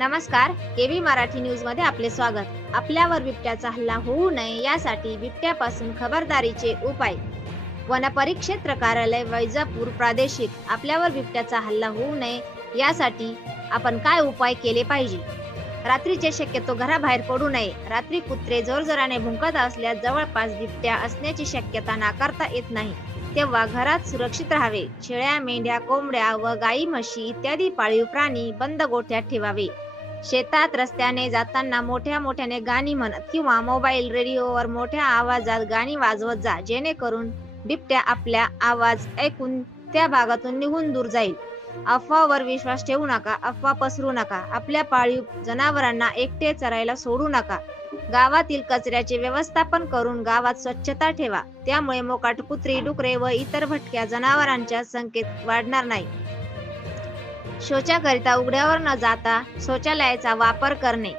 नमस्कार, केवी मराठी न्यूज मध्ये आपले स्वागत. आपल्यावर बिबट्याचा हल्ला होऊ नये यासाठी बिबट्यापासून खबरदारीचे उपाय. वनपरिक्षेत्र कार्यालय वैजापूर प्रादेशिक. आपल्यावर बिबट्याचा हल्ला होऊ नये यासाठी आपण काय उपाय केले पाहिजे? रात्रीचे शक्यतो घराबाहेर पडू नये. रात्री कुत्रे जोरजोराने भुंकत असल्यास जवळपास बिबट्या असण्याची शक्यता नाकारता येत नाही, तेव्हा घरात सुरक्षित राहावे. शेळ्या, मेंढ्या, कोंबड्या व गाई, म्हशी इत्यादी पाळीव प्राणी बंद गोठ्यात ठेवावे. शेतात रस्त्याने जाताना मोठ्याने गाणी म्हणत किंवा मोबाईल रेडिओवर मोठ्या आवाजात गाणी वाजवत जा, जेणेकरून बिबट्या आपला आवाज ऐकून त्या भागातून निघून दूर जाईल. अफवावर विश्वास ठेवू नका. अफवा पसरू नका. आपल्या पाळीव जनावरांना एकटे चरायला सोडू नका. गावातील कचऱ्याचे व्यवस्थापन करून गावात स्वच्छता ठेवा. त्यामुळे मोकाट कुत्री, डुकरे व इतर भटक्या जनावरांच्या संख्येत वाढणार नाही. शौचाकरिता उघड्यावर न जाता शौचालयाचा वापर करणे.